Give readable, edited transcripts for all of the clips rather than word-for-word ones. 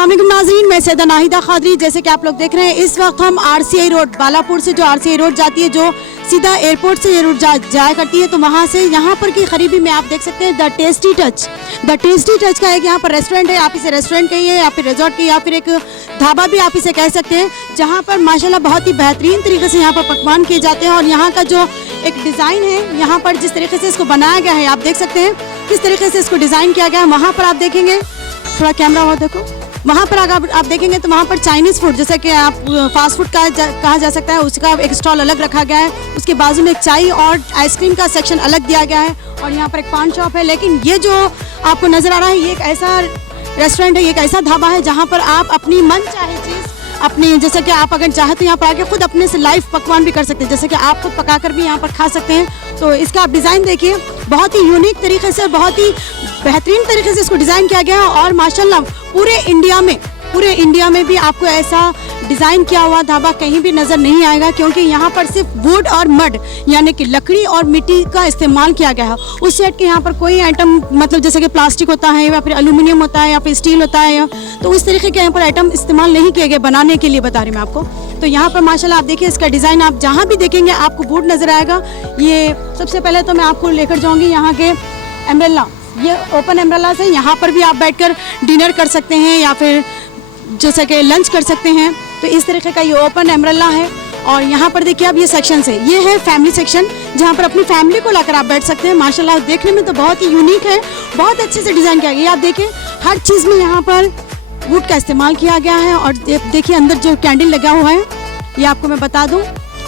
अस्सलाम वालेकुम नाज़रीन, मैं सैयदा नाहिदा खादरी। जैसे कि आप लोग देख रहे हैं इस वक्त हम RCI रोड, बालापुर से जो RCI रोड जाती है, जो सीधा एयरपोर्ट से ये रोड जाया करती है, तो वहाँ से यहाँ पर की करीबी में आप देख सकते हैं द टेस्टी टच का एक यहाँ पर रेस्टोरेंट है। आप इसे रेस्टोरेंट कहिए या फिर रिजॉर्ट कहिए या फिर एक ढाबा भी आप इसे कह सकते हैं, जहाँ पर माशाल्लाह बहुत ही बेहतरीन तरीके से यहाँ पर पकवान किए जाते हैं। और यहाँ का जो एक डिज़ाइन है, यहाँ पर जिस तरीके से इसको बनाया गया है, आप देख सकते हैं किस तरीके से इसको डिज़ाइन किया गया है। वहाँ पर आप देखेंगे, थोड़ा कैमरा और देखो, वहाँ पर अगर आप देखेंगे तो वहाँ पर चाइनीज़ फूड, जैसे कि आप फास्ट फूड कहा जा सकता है, उसका एक स्टॉल अलग रखा गया है। उसके बाजू में एक चाय और आइसक्रीम का सेक्शन अलग दिया गया है, और यहाँ पर एक पान शॉप है। लेकिन ये जो आपको नज़र आ रहा है, ये एक ऐसा रेस्टोरेंट है, ये एक ऐसा ढाबा है जहाँ पर आप अपनी मन चाहे चीज़ अपनी, जैसे कि आप अगर चाहे तो यहाँ पर आके खुद अपने से लाइव पकवान भी कर सकते हैं, जैसे कि आप खुद पकाकर भी यहाँ पर खा सकते हैं। तो इसका आप डिज़ाइन देखिए, बहुत ही यूनिक तरीके से, बहुत ही बेहतरीन तरीके से इसको डिज़ाइन किया गया है। और माशाल्लाह पूरे इंडिया में भी आपको ऐसा डिज़ाइन किया हुआ ढाबा कहीं भी नज़र नहीं आएगा, क्योंकि यहाँ पर सिर्फ वुड और मड यानी कि लकड़ी और मिट्टी का इस्तेमाल किया गया है। उस सेट के यहाँ पर कोई आइटम, मतलब जैसे कि प्लास्टिक होता है या फिर एल्यूमिनियम होता है या फिर स्टील होता है, तो उस तरीके के यहाँ पर आइटम इस्तेमाल नहीं किए गए बनाने के लिए, बता रही मैं आपको। तो यहाँ पर माशाल्लाह आप देखिए इसका डिज़ाइन, आप जहाँ भी देखेंगे आपको वुड नज़र आएगा। ये सबसे पहले तो मैं आपको लेकर जाऊँगी यहाँ के एम्ब्रेला, ये ओपन एम्ब्रेला से यहाँ पर भी आप बैठकर डिनर कर सकते हैं या फिर जैसे कि लंच कर सकते हैं। तो इस तरीके का ये ओपन एम्ब्रेला है। और यहाँ पर देखिए आप, ये सेक्शन है, ये है फैमिली सेक्शन, जहाँ पर अपनी फैमिली को लाकर आप बैठ सकते हैं। माशाल्लाह देखने में तो बहुत ही यूनिक है, बहुत अच्छे से डिज़ाइन किया गया। आप देखिए हर चीज़ में यहाँ पर वुड का इस्तेमाल किया गया है। और देखिए अंदर जो कैंडल लगा हुआ है, ये आपको मैं बता दूँ,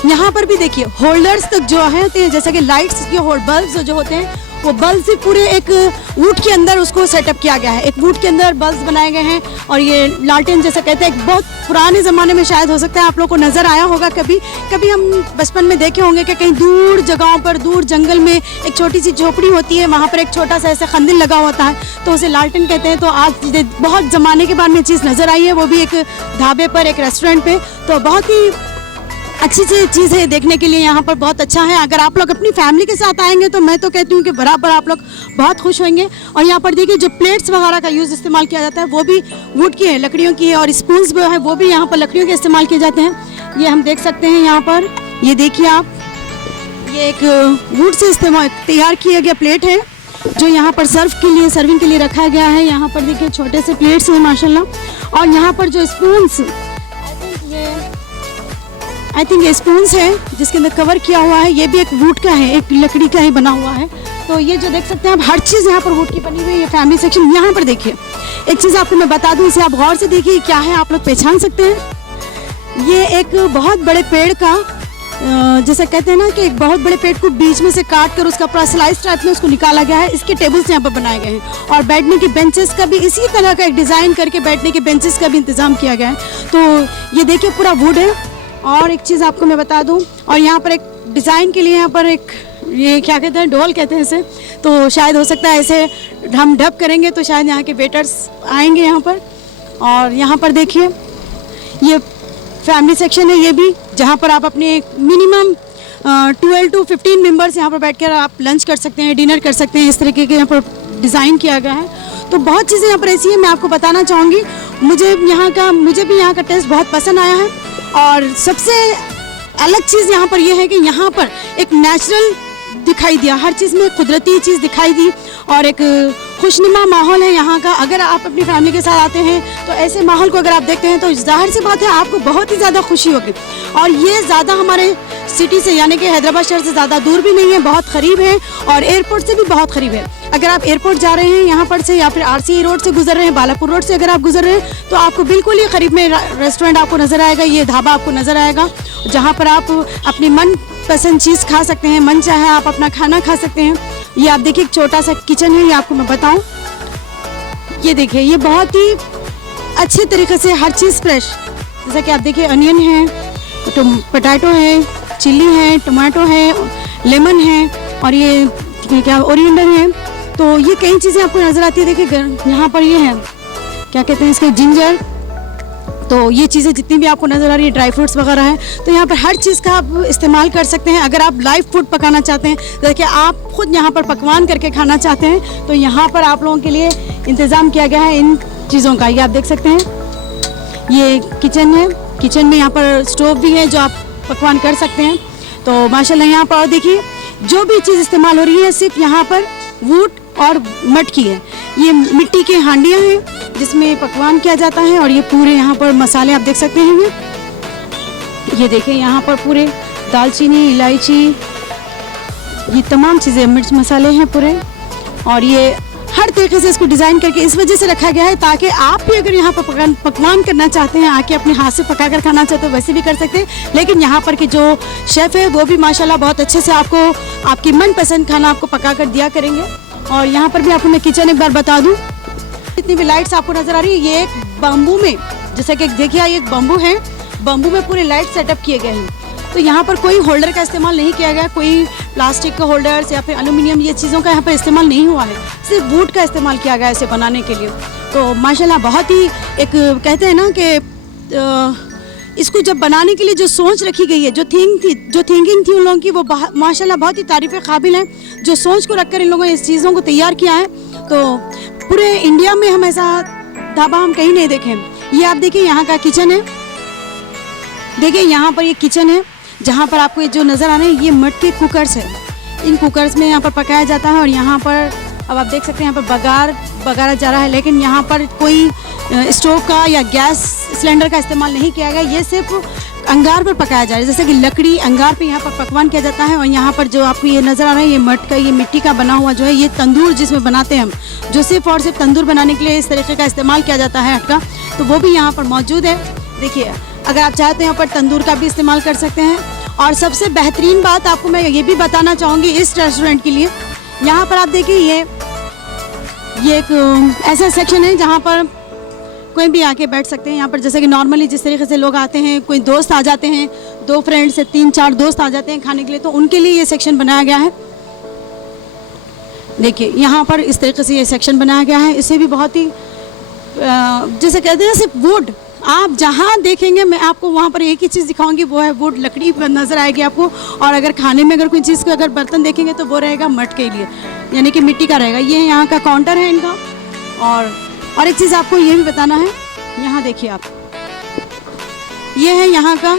यहाँ पर भी देखिए होल्डर्स तक जो है, तो जैसे कि लाइट्स के बल्ब्स जो होते हैं, वो बल्ब से पूरे एक वुड के अंदर उसको सेटअप किया गया है। एक वुड के अंदर बल्ब बनाए गए हैं। और ये लालटेन जैसे कहते हैं, एक बहुत पुराने ज़माने में शायद हो सकता है आप लोगों को नज़र आया होगा, कभी हम बचपन में देखे होंगे कि कहीं दूर जगहों पर, दूर जंगल में एक छोटी सी झोपड़ी होती है, वहाँ पर एक छोटा सा ऐसा खंदिल लगा होता है, तो उसे लालटेन कहते हैं। तो आज बहुत ज़माने के बाद में चीज़ नज़र आई है, वो भी एक ढाबे पर, एक रेस्टोरेंट पर। तो बहुत ही अच्छी चीज़ है देखने के लिए, यहाँ पर बहुत अच्छा है। अगर आप लोग अपनी फैमिली के साथ आएंगे तो मैं तो कहती हूँ कि बराबर आप लोग बहुत खुश होंगे। और यहाँ पर देखिए जो प्लेट्स वगैरह का यूज़ इस्तेमाल किया जाता है, वो भी वुड की है, लकड़ियों की है। और स्पून्स जो है वो भी यहाँ पर लकड़ियों के इस्तेमाल किए जाते हैं। ये हम देख सकते हैं यहाँ पर, ये देखिए आप, ये एक वुड से इस्तेमाल तैयार किया गया प्लेट है, जो यहाँ पर सर्विंग के लिए रखा गया है। यहाँ पर देखिए छोटे से प्लेट्स हैं माशाल्लाह। और यहाँ पर जो स्पून्स, आई थिंक ये स्पून्स है जिसके अंदर कवर किया हुआ है, ये भी एक वुड का है, एक लकड़ी का ही बना हुआ है। तो ये जो देख सकते हैं आप, हर चीज़ यहाँ पर वुड की बनी हुई है। ये फैमिली सेक्शन, यहाँ पर देखिए एक चीज़ आपको मैं बता दूँ, इसे आप गौर से देखिए, क्या है आप लोग पहचान सकते हैं? ये एक बहुत बड़े पेड़ का, जैसे कहते हैं ना कि एक बहुत बड़े पेड़ को बीच में से काट कर उसका पूरा स्लाइस टाइप में उसको निकाला गया है। इसके टेबल्स यहाँ पर बनाए गए हैं। और बैठने के बेंचेस का भी इसी तरह का एक डिज़ाइन करके बैठने के बेंचेस का भी इंतज़ाम किया गया है। तो ये देखिए पूरा वुड है। और एक चीज़ आपको मैं बता दूं, और यहाँ पर एक डिज़ाइन के लिए यहाँ पर एक, ये क्या कहते हैं, ढोल कहते हैं इसे, तो शायद हो सकता है ऐसे हम ढप करेंगे तो शायद यहाँ के वेटर्स आएंगे यहाँ पर। और यहाँ पर देखिए ये फैमिली सेक्शन है, ये भी, जहाँ पर आप अपने मिनिमम 12 to 15 मेम्बर्स यहाँ पर बैठकर आप लंच कर सकते हैं, डिनर कर सकते हैं। इस तरीके के यहाँ पर डिज़ाइन किया गया है। तो बहुत चीज़ें यहाँ पर ऐसी है, मैं आपको बताना चाहूँगी। मुझे भी यहाँ का टेस्ट बहुत पसंद आया है। और सबसे अलग चीज़ यहाँ पर यह है कि यहाँ पर एक नेचुरल दिखाई दिया, हर चीज़ में कुदरती चीज़ दिखाई दी, और एक खुशनुमा माहौल है यहाँ का। अगर आप अपनी फैमिली के साथ आते हैं तो ऐसे माहौल को अगर आप देखते हैं तो जाहिर सी बात है आपको बहुत ही ज़्यादा खुशी होगी। और ये ज़्यादा हमारे सिटी से यानी कि हैदराबाद शहर से ज़्यादा दूर भी नहीं है, बहुत करीब है, और एयरपोर्ट से भी बहुत करीब है। अगर आप एयरपोर्ट जा रहे हैं यहाँ पर से, या फिर RCI रोड से गुजर रहे हैं, बालापुर रोड से अगर आप गुजर रहे हैं, तो आपको बिल्कुल ही करीब में रेस्टोरेंट आपको नज़र आएगा, ये ढाबा आपको नज़र आएगा, जहाँ पर आप अपनी मन पसंद चीज़ खा सकते हैं, मन चाहे आप अपना खाना खा सकते हैं। ये आप देखिए एक छोटा सा किचन है, ये आपको मैं बताऊं, ये देखिए ये बहुत ही अच्छे तरीके से हर चीज़ फ्रेश, जैसा कि आप देखिए अनियन है, पोटैटो है, चिल्ली है, टमाटो है, लेमन है, और ये क्या ओरिएंडर है। तो ये कई चीज़ें आपको नज़र आती है। देखिए यहाँ पर ये है, क्या कहते हैं इसके, जिंजर। तो ये चीज़ें जितनी भी आपको नज़र आ रही है, ड्राई फ्रूट्स वगैरह हैं, तो यहाँ पर हर चीज़ का आप इस्तेमाल कर सकते हैं। अगर आप लाइव फूड पकाना चाहते हैं, जैसे कि आप खुद यहाँ पर पकवान करके खाना चाहते हैं, तो यहाँ पर आप लोगों के लिए इंतज़ाम किया गया है इन चीज़ों का। ये आप देख सकते हैं, ये किचन है, किचन में यहाँ पर स्टोव भी है जो आप पकवान कर सकते हैं। तो माशाल्लाह यहाँ पर देखिए जो भी चीज़ इस्तेमाल हो रही है सिर्फ यहाँ पर वुड और मटकी है। ये मिट्टी के हांडियाँ हैं जिसमें पकवान किया जाता है और ये पूरे यहाँ पर मसाले आप देख सकते हैं। ये देखिए यहाँ पर पूरे दालचीनी, इलायची, ये तमाम चीज़ें, मिर्च मसाले हैं पूरे, और ये हर तरीके से इसको डिज़ाइन करके इस वजह से रखा गया है ताकि आप भी अगर यहाँ पर पकवान करना चाहते हैं, आके अपने हाथ से पका कर खाना चाहते हो वैसे भी कर सकते हैं। लेकिन यहाँ पर के जो शेफ़ है वो भी माशाल्लाह बहुत अच्छे से आपको आपकी मनपसंद खाना आपको पका कर दिया करेंगे। और यहाँ पर भी आपको मैं किचन एक बार बता दूँ, जितनी भी लाइट्स आपको नज़र आ रही है ये एक बम्बू में, जैसे कि देखिए ये एक बम्बू है, बम्बू में पूरे लाइट सेटअप किए गए हैं। तो यहाँ पर कोई होल्डर का इस्तेमाल नहीं किया गया, कोई प्लास्टिक के होल्डर्स या फिर एल्यूमिनियम ये चीज़ों का यहाँ पर इस्तेमाल नहीं हुआ है, सिर्फ वुड का इस्तेमाल किया गया है इसे बनाने के लिए। तो माशाल्लाह बहुत ही एक कहते हैं ना कि इसको जब बनाने के लिए जो सोच रखी गई है, जो थिंकिंग थी उन लोगों की, वो माशाल्लाह बहुत ही तारीफ़ काबिल है। जो सोच को रखकर इन लोगों ने इस चीज़ों को तैयार किया है, तो पूरे इंडिया में हम ऐसा ढाबा हम कहीं नहीं देखें। ये आप देखिए यहाँ का किचन है, देखिए यहाँ पर ये किचन है जहाँ पर आपको जो नज़र आ रहे हैं ये मटके कुकर्स है। इन कुकर्स में यहाँ पर पकाया जाता है और यहाँ पर अब आप देख सकते हैं यहाँ पर बगारा जा रहा है, लेकिन यहाँ पर कोई स्टोव का या गैस सिलेंडर का इस्तेमाल नहीं किया गया। ये सिर्फ अंगार पर पकाया जा रहा है, जैसे कि लकड़ी अंगार पे यहाँ पर पकवान किया जाता है। और यहाँ पर जो आपको ये नज़र आ रहा है ये मटका, ये मिट्टी का बना हुआ जो है ये तंदूर जिसमें बनाते हैं हम, जो सिर्फ और सिर्फ तंदूर बनाने के लिए इस तरीके का इस्तेमाल किया जाता है हटका, तो वो भी यहाँ पर मौजूद है। देखिए अगर आप चाहते हैं यहाँ पर तंदूर का भी इस्तेमाल कर सकते हैं। और सबसे बेहतरीन बात आपको मैं ये भी बताना चाहूँगी इस रेस्टोरेंट के लिए, यहाँ पर आप देखिए ये एक ऐसा सेक्शन है जहाँ पर कोई भी आके बैठ सकते हैं। यहाँ पर जैसे कि नॉर्मली जिस तरीके से लोग आते हैं, कोई दोस्त आ जाते हैं, 2 फ्रेंड से 3-4 दोस्त आ जाते हैं खाने के लिए, तो उनके लिए ये सेक्शन बनाया गया है। देखिए यहाँ पर इस तरीके से ये सेक्शन बनाया गया है। इसे भी बहुत ही जैसे कहते हैं सिर्फ वुड, आप जहाँ देखेंगे मैं आपको वहाँ पर एक ही चीज़ दिखाऊंगी, वो है वुड, लकड़ी नज़र आएगी आपको। और अगर खाने में अगर कोई चीज़ को अगर बर्तन देखेंगे तो वो रहेगा मट के लिए, यानी कि मिट्टी का रहेगा। ये यहाँ का काउंटर है इनका। और एक चीज़ आपको ये भी बताना है, यहाँ देखिए आप, ये है यहाँ का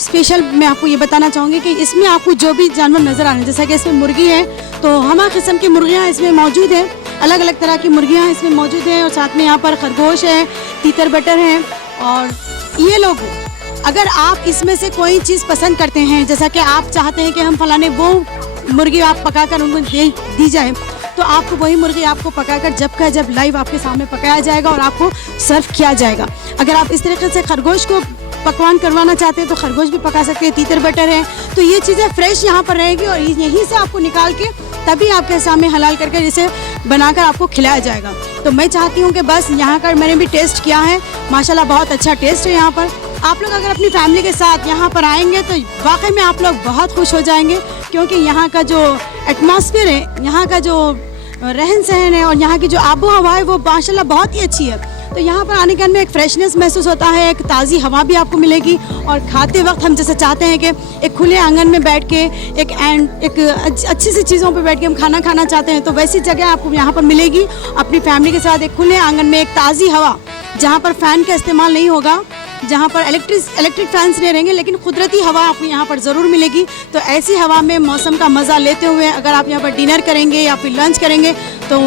स्पेशल। मैं आपको ये बताना चाहूँगी कि इसमें आपको जो भी जानवर नज़र आ रहे हैं, जैसा कि इसमें मुर्गी है तो हमा किस्म की मुर्गियाँ इसमें मौजूद है, अलग अलग तरह की मुर्गियाँ इसमें मौजूद हैं। और साथ में यहाँ पर खरगोश है, तीतर बटर है। और ये लोग अगर आप इसमें से कोई चीज़ पसंद करते हैं, जैसा कि आप चाहते हैं कि हम फलाने वो मुर्गी आप पकाकर उनको दी जाए, तो आपको वही मुर्गी आपको पकाकर जब लाइव आपके सामने पकाया जाएगा और आपको सर्व किया जाएगा। अगर आप इस तरीके से खरगोश को पकवान करवाना चाहते हैं तो खरगोश भी पका सकते हैं, तीतर बटर है। तो ये चीज़ें फ्रेश यहाँ पर रहेगी और यहीं से आपको निकाल के तभी आपके सामने हलाल करके जिसे बनाकर आपको खिलाया जाएगा। तो मैं चाहती हूँ कि बस यहाँ का मैंने भी टेस्ट किया है, माशाल्लाह बहुत अच्छा टेस्ट है यहाँ पर। आप लोग अगर अपनी फैमिली के साथ यहाँ पर आएंगे तो वाकई में आप लोग बहुत खुश हो जाएंगे, क्योंकि यहाँ का जो एटमॉस्फेयर है, यहाँ का जो रहन सहन है और यहाँ की जो आबो हवा है वो माशाल्लाह बहुत ही अच्छी है। तो यहाँ पर आने के बाद में एक फ्रेशनेस महसूस होता है, एक ताज़ी हवा भी आपको मिलेगी। और खाते वक्त हम जैसे चाहते हैं कि एक खुले आंगन में बैठ के एक अच्छी सी चीज़ों पे बैठ के हम खाना खाना चाहते हैं, तो वैसी जगह आपको यहाँ पर मिलेगी अपनी फैमिली के साथ, एक खुले आंगन में एक ताज़ी हवा, जहाँ पर फ़ैन का इस्तेमाल नहीं होगा, जहाँ पर इलेक्ट्रिक फैंस नहीं रहेंगे, लेकिन कुदरती हवा आपको यहाँ पर ज़रूर मिलेगी। तो ऐसी हवा में मौसम का मज़ा लेते हुए अगर आप यहाँ पर डिनर करेंगे या फिर लंच करेंगे तो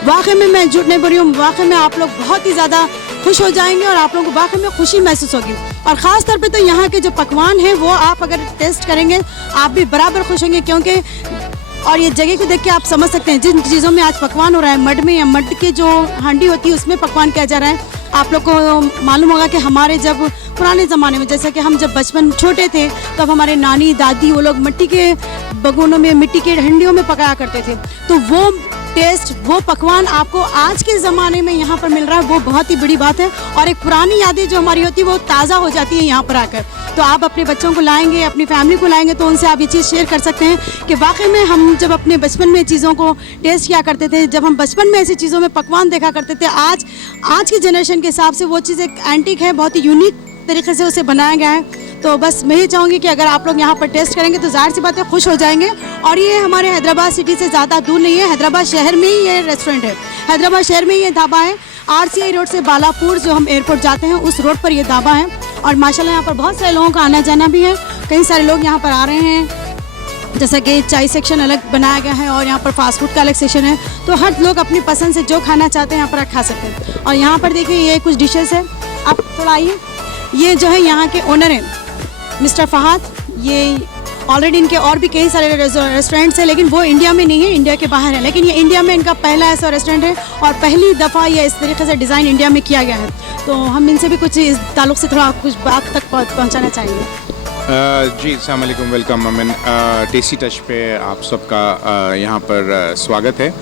वाकई में मैं झूठ नहीं बोल रही हूँ, वाकई में आप लोग बहुत ही ज़्यादा खुश हो जाएंगे और आप लोगों को वाकई में खुशी महसूस होगी। और ख़ास तौर पे तो यहाँ के जो पकवान हैं वो आप अगर टेस्ट करेंगे आप भी बराबर खुश होंगे, क्योंकि और ये जगह को देख के आप समझ सकते हैं जिन चीज़ों में आज पकवान हो रहा है, मड में या मड के जो हांडी होती है उसमें पकवान किया जा रहा है। आप लोग को मालूम होगा कि हमारे जब पुराने ज़माने में, जैसे कि हम जब बचपन छोटे थे तब हमारे नानी दादी वो लोग मिट्टी के बगोनों में, मिट्टी के हंडियों में पकाया करते थे। तो वो टेस्ट, वो पकवान आपको आज के ज़माने में यहाँ पर मिल रहा है, वो बहुत ही बड़ी बात है। और एक पुरानी यादें जो हमारी होती है वो ताज़ा हो जाती है यहाँ पर आकर। तो आप अपने बच्चों को लाएंगे, अपनी फैमिली को लाएंगे तो उनसे आप ये चीज़ शेयर कर सकते हैं कि वाकई में हम जब अपने बचपन में चीज़ों को टेस्ट किया करते थे, जब हम बचपन में ऐसी चीज़ों में पकवान देखा करते थे, आज की जनरेशन के हिसाब से वो चीज़ एक एंटीक है, बहुत ही यूनिक तरीके से उसे बनाया गया है। तो बस मैं ये चाहूँगी कि अगर आप लोग यहाँ पर टेस्ट करेंगे तो ज़ाहिर सी बात है खुश हो जाएंगे। और ये हमारे हैदराबाद सिटी से ज़्यादा दूर नहीं है, हैदराबाद शहर में ही ये रेस्टोरेंट है, हैदराबाद शहर में ही ये ढाबा है। RCI रोड से बालापुर जो हम एयरपोर्ट जाते हैं उस रोड पर ये ढाबा है और माशाल्लाह यहाँ पर बहुत सारे लोगों का आना जाना भी है। कई सारे लोग यहाँ पर आ रहे हैं, जैसा कि चाय सेक्शन अलग बनाया गया है और यहाँ पर फास्ट फूड का अलग सेक्शन है, तो हर लोग अपनी पसंद से जो खाना चाहते हैं यहाँ पर खा सकते हैं। और यहाँ पर देखिए ये कुछ डिशेस है, आप थोड़ा आइए। ये जो है यहाँ के ओनर हैं मिस्टर फहाद, ये ऑलरेडी इनके और भी कई सारे रेस्टोरेंट्स हैं, लेकिन वो इंडिया में नहीं है, इंडिया के बाहर है, लेकिन ये इंडिया में इनका पहला ऐसा रेस्टोरेंट है और पहली दफ़ा ये इस तरीके से डिज़ाइन इंडिया में किया गया है। तो हम इनसे भी कुछ इस ताल्लुक़ से थोड़ा कुछ बात तक पहुँचाना चाहेंगे। जी अस्सलाम वालेकुम, वेलकम अमन। टेस्टी टच पे आप सबका यहाँ पर स्वागत है।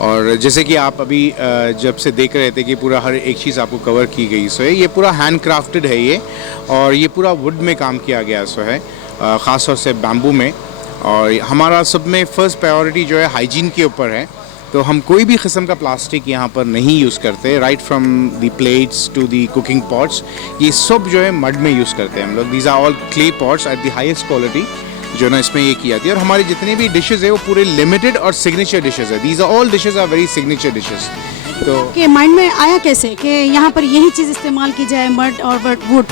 और जैसे कि आप अभी जब से देख रहे थे कि पूरा हर एक चीज़ आपको कवर की गई सो है, ये पूरा हैंड क्राफ्टेड है ये, और ये पूरा वुड में काम किया गया सो है, ख़ास तौर से बैम्बू में। और हमारा सब में फ़र्स्ट प्रायोरिटी जो है हाइजीन के ऊपर है, तो हम कोई भी किस्म का प्लास्टिक यहाँ पर नहीं यूज़ करते, right from the plates to the cooking pots, ये सब जो है मड में यूज़ करते हैं हम लोग। These are all clay pots at the highest quality जो ना इसमें ये की जाती है। और हमारी जितनी भी डिशेज़ है वो पूरे लिमिटेड और सिग्नेचर डिशेज़ है। These are all dishes are very signature dishes. तो के माइंड में आया कैसे कि यहाँ पर यही चीज़ इस्तेमाल की जाए, मड और वुड?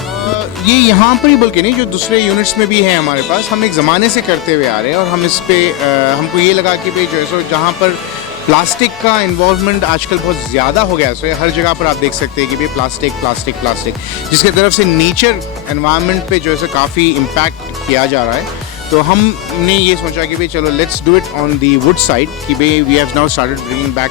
ये यहाँ पर ही बल्कि नहीं, जो दूसरे यूनिट्स में भी है हमारे पास, हम एक ज़माने से करते हुए आ रहे हैं। और हम इस पर हमको ये लगा कि भाई जो है सो जहाँ पर प्लास्टिक का इन्वॉल्वमेंट आजकल बहुत ज़्यादा हो गया है, सो हर जगह पर आप देख सकते हैं कि भाई प्लास्टिक प्लास्टिक प्लास्टिक, जिसकी तरफ से नेचर एनवायरनमेंट पे जो है सो काफ़ी इम्पैक्ट किया जा रहा है। तो हमने ये सोचा कि भाई चलो let's do it on the wood side, कि भाई we have now started bringing back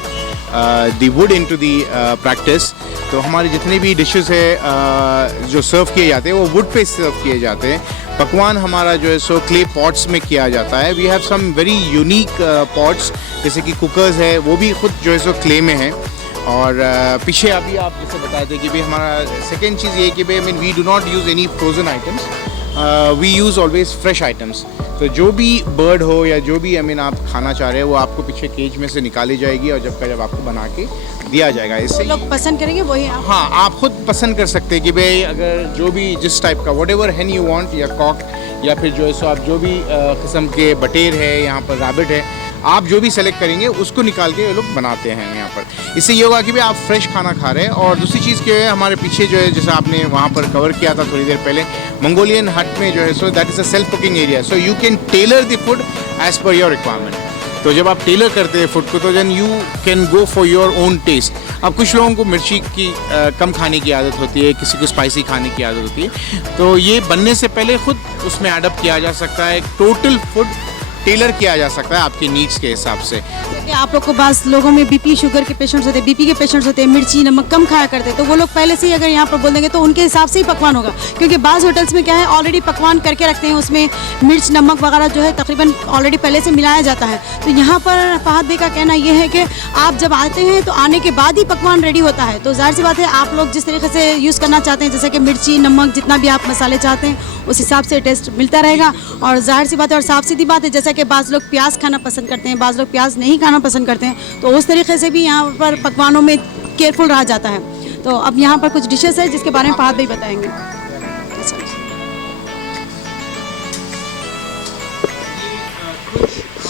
the wood into the practice. तो हमारे जितने भी डिशेस है जो सर्व किए जाते हैं वो वुड पे सर्व किए जाते हैं। पकवान हमारा जो है सो क्ले पॉट्स में किया जाता है। We have some very unique pots, जैसे कि कुकर्स है, वो भी खुद जो है सो क्ले में है। और पीछे अभी आप जैसे बताए थे कि भाई हमारा सेकेंड चीज़ ये है कि भाई I mean we do not use any frozen items, we use always fresh items. तो जो भी बर्ड हो या जो भी आई मीन आप खाना चाह रहे हैं वो आपको पीछे केज में से निकाली जाएगी और जब आपको बना के दिया जाएगा। इससे लोग पसंद करेंगे वही आप? हाँ, आप खुद पसंद कर सकते हैं कि भाई अगर जो भी जिस टाइप का वट एवर हैन यू वांट, या कॉक, या फिर जो है सो आप जो भी किस्म के बटेर है, यहाँ पर रैबिट है, आप जो भी सेलेक्ट करेंगे उसको निकाल के ये लोग बनाते हैं यहाँ पर। इससे ये होगा कि भाई आप फ्रेश खाना खा रहे हैं। और दूसरी चीज़ क्या है, हमारे पीछे जो है जैसा आपने वहाँ पर कवर किया था थोड़ी देर पहले, मंगोलियन हट में जो है so that is a self cooking area, so you can tailor the food as per your requirement. तो जब आप टेलर करते हैं फूड को, तो then you can go for your own taste. अब कुछ लोगों को मिर्ची की कम खाने की आदत होती है, किसी को स्पाइसी खाने की आदत होती है, तो ये बनने से पहले खुद उसमें एडप्ट किया जा सकता है। टोटल फूड टेलर किया जा सकता है आपके नीड्स के हिसाब से। कि आप लोग को बास लोगों में बीपी शुगर के पेशेंट्स होते हैं, बीपी के पेशेंट्स होते हैं, मिर्ची नमक कम खाया करते हैं, तो वो लोग पहले से ही अगर यहाँ पर बोल देंगे तो उनके हिसाब से ही पकवान होगा। क्योंकि बाज़ होटल्स में क्या है, ऑलरेडी पकवान करके रखते हैं, उसमें मिर्च नमक वगैरह जो है तकरीबन ऑलरेडी पहले से मिलाया जाता है। तो यहाँ पर फहद भाई का कहना ये है कि आप जब आते हैं तो आने के बाद ही पकवान रेडी होता है। तो ज़ाहिर सी बात है आप लोग जिस तरीके से यूज़ करना चाहते हैं, जैसे कि मिर्ची नमक जितना भी आप मसाले चाहते हैं, उस हिसाब से टेस्ट मिलता रहेगा। और ज़ाहिर सी बात है और साफ़ सीधी बात है, जैसा कि बाज़ लोग प्याज खाना पसंद करते हैं, बाज़ लोग प्याज नहीं खाना पसंद करते हैं, तो उस तरीके से भी यहाँ पर पकवानों में केयरफुल रहा जाता है। तो अब यहाँ पर कुछ डिशेस है जिसके बारे में फहद भाई बताएंगे।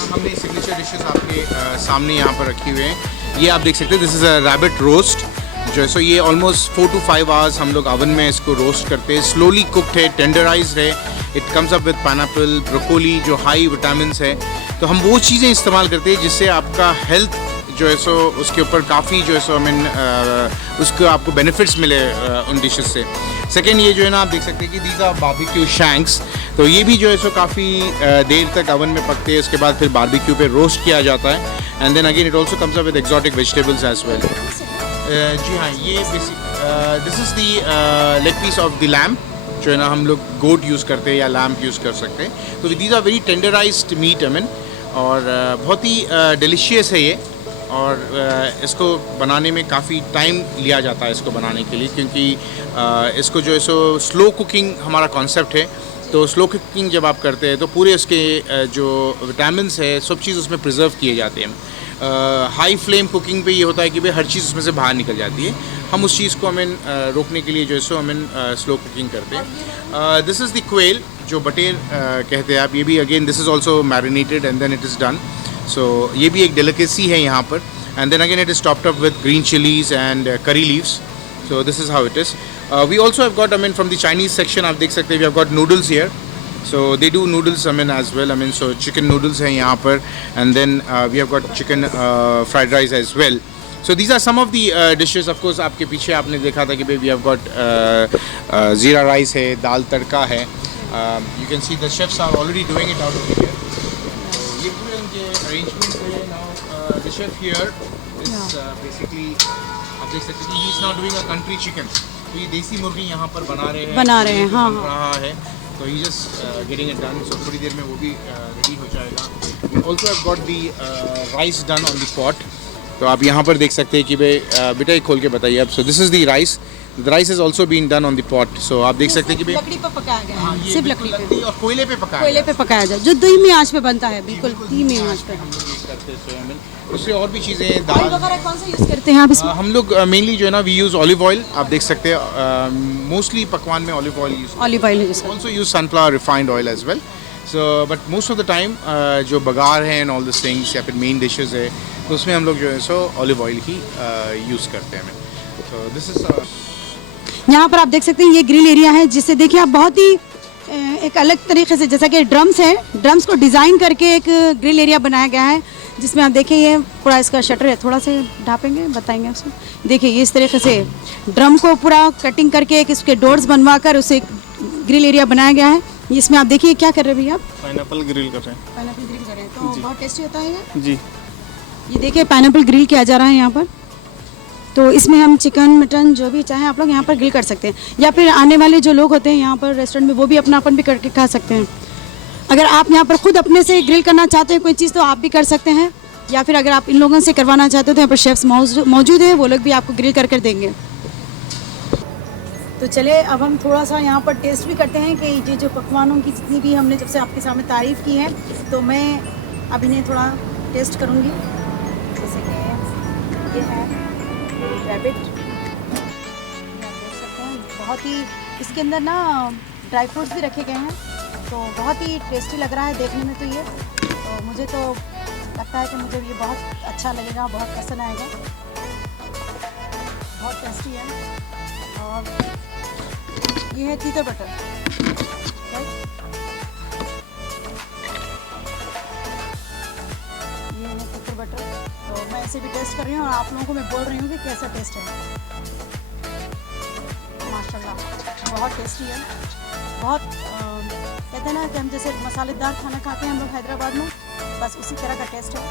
हमने सिग्नेचर डिशेस आपके सामने यहाँ पर रखी हुए हैं। ये आप देख सकते हैं, this is a rabbit roast जो है सो ये ऑलमोस्ट 4 to 5 आवर्स हम लोग ओवन में इसको रोस्ट करते हैं। स्लोली कुक्ड है, टेंडराइज्ड है। It comes up with pineapple, broccoli जो हाई विटामिन्स है। तो हम वो चीज़ें इस्तेमाल करते हैं जिससे आपका हेल्थ जो है सो उसके ऊपर काफ़ी जो है सो आई मीन उसको आपको बेनिफिट्स मिले उन डिशेस से। सेकेंड ये जो है ना आप देख सकते हैं कि दीज आर बारबेक्यू शैंक्स। तो ये भी जो है सो काफ़ी देर तक ओवन में पकते हैं, उसके बाद फिर बारबेक्यू पे रोस्ट किया जाता है। And then again it also comes up with exotic vegetables as well. जी हाँ, ये this is the leg piece of the lamb जो है ना हम लोग गोट यूज़ करते हैं या लैम्प यूज़ कर सकते हैं। तो these are very tenderised meat I mean, और बहुत ही डिलीशियस है ये। और इसको बनाने में काफ़ी टाइम लिया जाता है इसको बनाने के लिए, क्योंकि इसको जो है सो स्लो कुकिंग हमारा कॉन्सेप्ट है। तो स्लो कुकिंग जब आप करते हैं तो पूरे उसके जो विटामिन्स है सब चीज़ उसमें प्रिजर्व किए जाते हैं। हाई फ्लेम कुकिंग पे ये होता है कि भाई हर चीज़ उसमें से बाहर निकल जाती है। हम उस चीज़ को हमें रोकने के लिए जो है सो हमें स्लो कुकिंग करते हैं। दिस इज़ द क्वेल जो बटेर कहते हैं आप। ये भी again this is also marinated and then it is done. So ये भी एक डेलिकेसी है यहाँ पर। and then again it is topped up with green chilies and curry leaves. So this is how it is. We also have got, I mean, from the Chinese section आप देख सकते हैं, we have got noodles here. So they do noodles, I mean, as well. I mean, so chicken noodles हैं यहाँ पर, and then we have got chicken fried rice as well. So these are some of the dishes. Of course, आपके पीछे आपने देखा था कि भाई we have got जीरा राइस है, दाल तड़का है. You can see the chefs are already doing it out of here. ये पूरे इनके arrangements है. Now the chef here is basically आप देख सकते हैं he is now doing a country chicken. तो ये देसी मुर्गी यहाँ पर बना रहे हैं. हाँ. बन रहा है. So he just getting it done. So थोड़ी देर में वो भी ready हो जाएगा. We also have got the rice done on the pot. तो आप यहाँ पर देख सकते हैं कि भाई बेटा एक खोल के बताइए आप. So this is the rice. The rice has also been done on the pot. So आप देख सकते हैं कि भाई लकड़ी पर पकाया गया हाँ, है, ये सिर्फ बिल्कुल लकड़ी पे, और कोयले पे पकाया कोयले पे पकाया जाए, जो धीमी आंच पे बनता है, बिल्कुल धीमी आंच पे. हम लोग यूज़ करते हैं सोयाबीन. उससे और भी चीज़ें ऑयल दाल वगैरह कौन सा यूज़ करते हैं आप इसमें? हम लोग मेनली जो है ना वी यूज़ ऑलिव ऑयल. आप देख सकते हैं मोस्टली पकवान में olive oil use. Olive oil use करते Also use sunflower refined oil as well. So but most of the time जो बघार है and all these things या फिर main dishes है तो उसमें हम लोग जो है सो ऑलिव ऑयल ही यूज़ करते हैं. So this is हैं. यहाँ पर आप देख सकते हैं ये ग्रिल एरिया है, जिससे देखिए आप बहुत ही एक अलग तरीके से, जैसा कि ड्रम्स है, ड्रम्स को डिज़ाइन करके एक ग्रिल एरिया बनाया गया है, जिसमें आप देखिए ये पूरा इसका शटर है. थोड़ा से ढापेंगे, बताएंगे आपसे. देखिए ये इस तरीके से ड्रम को पूरा कटिंग करके एक इसके डोर्स बनवा कर उसे एक ग्रिल एरिया बनाया गया है. इसमें आप देखिए क्या कर रहे हैं भैया आप? पाइनएप्पल ग्रिल कर रहे हैं. पाइनएप्पल ग्रिल कर रहे हैं, तो बहुत टेस्टी होता है ये. जी. ये देखिए पाइनएप्पल ग्रिल किया जा रहा है यहाँ पर. तो इसमें हम चिकन मटन जो भी चाहें आप लोग यहाँ पर ग्रिल कर सकते हैं, या फिर आने वाले जो लोग होते हैं यहाँ पर रेस्टोरेंट में वो भी अपनापन भी करके खा सकते हैं. अगर आप यहाँ पर खुद अपने से ग्रिल करना चाहते हैं कोई चीज़ तो आप भी कर सकते हैं, या फिर अगर आप इन लोगों से करवाना चाहते हो तो यहाँ पर शेफ्स मौजूद हैं, वो लोग भी आपको ग्रिल कर देंगे. तो चले अब हम थोड़ा सा यहाँ पर टेस्ट भी करते हैं कि ये जो पकवानों की जितनी भी हमने जब से आपके सामने तारीफ़ की है, तो मैं अब इन्हें थोड़ा टेस्ट करूँगी. जैसे कि ये है रैबिट, आप देख सकते हैं बहुत ही इसके अंदर ना ड्राई फ्रूट्स भी रखे गए हैं, तो बहुत ही टेस्टी लग रहा है देखने में. तो ये तो मुझे तो लगता है कि मुझे ये बहुत अच्छा लगेगा, बहुत पसंद आएगा, बहुत टेस्टी है. और ये है तीतर बटर, ये है तीतर बटर. तो मैं इसे भी टेस्ट कर रही हूँ और आप लोगों को मैं बोल रही हूँ कि कैसा टेस्ट है. माशाल्लाह बहुत टेस्टी है. बहुत कहते हैं ना कि हम जैसे मसालेदार खाना खाते हैं हम लोग हैदराबाद में, बस उसी तरह का टेस्ट है.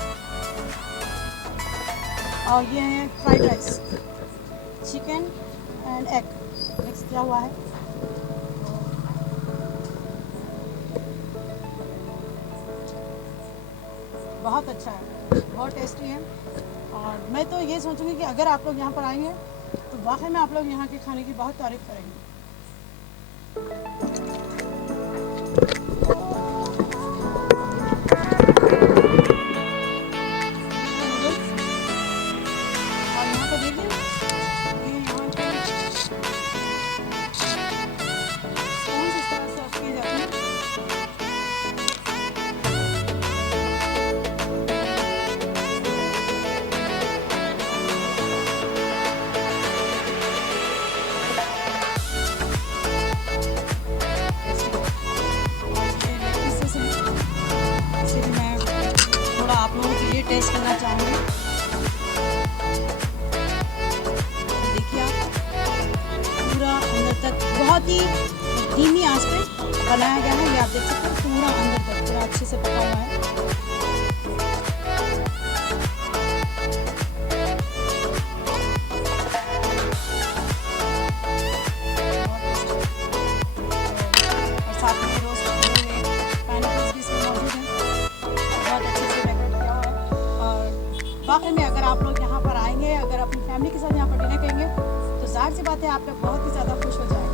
और ये है fried rice, chicken and egg mix किया हुआ है. बहुत अच्छा है, बहुत टेस्टी है. और मैं तो ये सोचूंगी कि अगर आप लोग यहाँ पर आएंगे तो वाकई में आप लोग यहाँ के खाने की बहुत तारीफ करेंगे. और यहाँ पर देखिए ये यहाँ पे कौन सी तरह से किए जाते हैं. टेस्ट करना चाहूँगी. देखिए आप पूरा अंदर तक बहुत ही धीमी आंच पे बनाया गया है. ये आप देख सकते हैं पूरा अंदर तक पूरा अच्छे से पका हुआ है. और साथ में रोस्ट हुए पाइनएप्पल्स भी इसमें मौजूद हैं, बहुत अच्छे से डेकोरेट किया हुआ है. और वाकई में अगर आप लोग यहाँ पर आएंगे, अगर अपनी फैमिली के साथ यहाँ पर डिनर करेंगे तो जाहिर सी बात है आप लोग बहुत ही ज़्यादा खुश हो जाएंगे.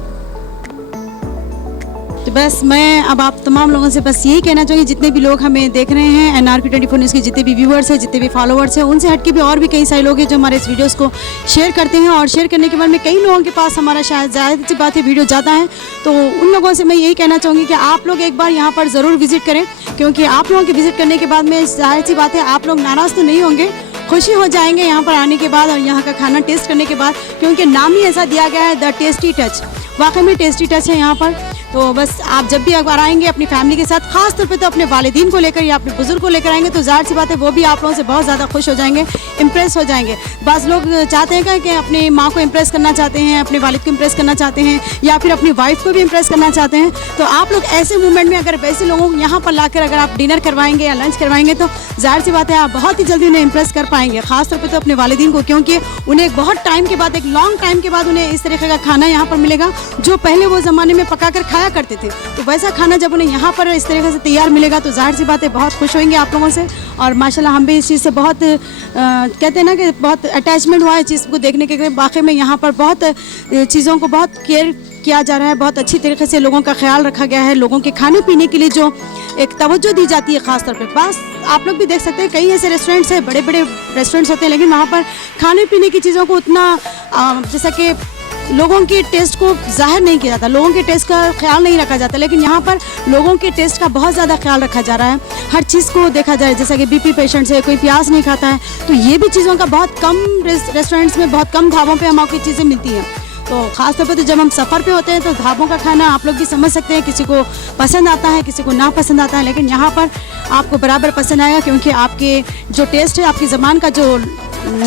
तो बस मैं अब आप तमाम लोगों से बस यही कहना चाहूँगी, जितने भी लोग हमें देख रहे हैं NRP 24 न्यूज़ के जितने भी व्यूअर्स हैं, जितने भी फॉलोअर्स हैं, उनसे हट के भी और भी कई सारे लोग हैं जो हमारे इस वीडियोस को शेयर करते हैं. और शेयर करने के बाद में कई लोगों के पास हमारा शायद ज़्यादा सी बात है वीडियो जाता है, तो उन लोगों से मैं यही कहना चाहूँगी कि आप लोग एक बार यहाँ पर ज़रूर विज़िट करें, क्योंकि आप लोगों के विज़िट करने के बाद में जाहिर सी बात है आप लोग नाराज़ तो नहीं होंगे खुशी हो जाएंगे यहाँ पर आने के बाद और यहाँ का खाना टेस्ट करने के बाद, क्योंकि नाम ही ऐसा दिया गया है द टेस्टी टच। वाकई में टेस्टी टच है यहाँ पर। तो बस आप जब भी एक बार आएंगे अपनी फैमिली के साथ, खास तौर पे तो अपने वालिदीन को लेकर या अपने बुजुर्ग को लेकर आएंगे तो ज़ाहिर सी बात है वो भी आप लोगों से बहुत ज़्यादा खुश हो जाएंगे, इम्प्रेस हो जाएंगे। बस लोग चाहते हैं कि अपनी माँ को इम्प्रेस करना चाहते हैं, अपने वालिद को इम्प्रेस करना चाहते हैं या फिर अपनी वाइफ को भी इम्प्रेस करना चाहते हैं। तो आप लोग ऐसे मूवमेंट में अगर वैसे लोगों को यहाँ पर लाकर अगर आप डिनर करवाएंगे या लंच करवाएंगे तो ज़ाहिर सी बात है आप बहुत ही जल्दी उन्हें इम्प्रेस कर पाएंगे, खासतौर पर तो अपने वालिदीन को, क्योंकि उन्हें एक बहुत टाइम के बाद, एक लॉन्ग टाइम के बाद उन्हें इस तरीके का खाना यहाँ पर मिलेगा जो पहले वो ज़माने में पका कर खाया करते थे। तो वैसा खाना जब उन्हें यहाँ पर इस तरीके से तैयार मिलेगा तो ज़ाहिर सी बात है बहुत खुश होंगे आप लोगों से। और माशाल्लाह हम भी इस चीज़ से बहुत कहते हैं ना कि बहुत अटैचमेंट हुआ है चीज़ को देखने के लिए। वाकई में यहाँ पर बहुत चीज़ों को बहुत केयर किया जा रहा है, बहुत अच्छी तरीके से लोगों का ख्याल रखा गया है। लोगों के खाने पीने के लिए जो एक तवज्जो दी जाती है ख़ास तौर पे, बस आप लोग भी देख सकते हैं कई ऐसे रेस्टोरेंट्स हैं, बड़े बड़े रेस्टोरेंट्स होते हैं, लेकिन वहाँ पर खाने पीने की चीज़ों को उतना जैसा कि लोगों के टेस्ट को जाहिर नहीं किया जाता, लोगों के टेस्ट का ख्याल नहीं रखा जाता, लेकिन यहाँ पर लोगों के टेस्ट का बहुत ज़्यादा ख्याल रखा जा रहा है। हर चीज़ को देखा जाए, जैसा कि बीपी पेशेंट्स है, कोई प्याज नहीं खाता है, तो ये भी चीज़ों का बहुत कम रेस्टोरेंट्स में, बहुत कम ढाबों पे हमको चीज़ें मिलती हैं। तो ख़ास तौर पर तो जब हम सफ़र पे होते हैं तो ढाबों का खाना आप लोग भी समझ सकते हैं, किसी को पसंद आता है, किसी को ना पसंद आता है, लेकिन यहाँ पर आपको बराबर पसंद आएगा, क्योंकि आपके जो टेस्ट है, आपकी ज़बान का जो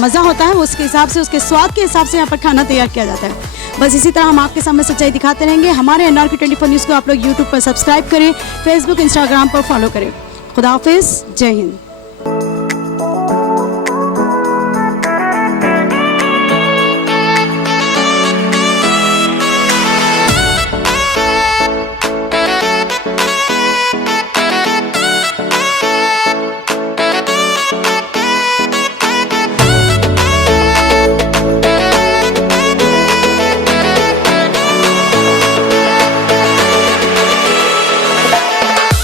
मज़ा होता है उसके हिसाब से, उसके स्वाद के हिसाब से यहाँ पर खाना तैयार किया जाता है। बस इसी तरह हम आपके सामने सच्चाई दिखाते रहेंगे। हमारे NRK 24 न्यूज़ को आप लोग यूट्यूब पर सब्सक्राइब करें, फेसबुक इंस्टाग्राम पर फॉलो करें। खुदा हाफिज़, जय हिंद।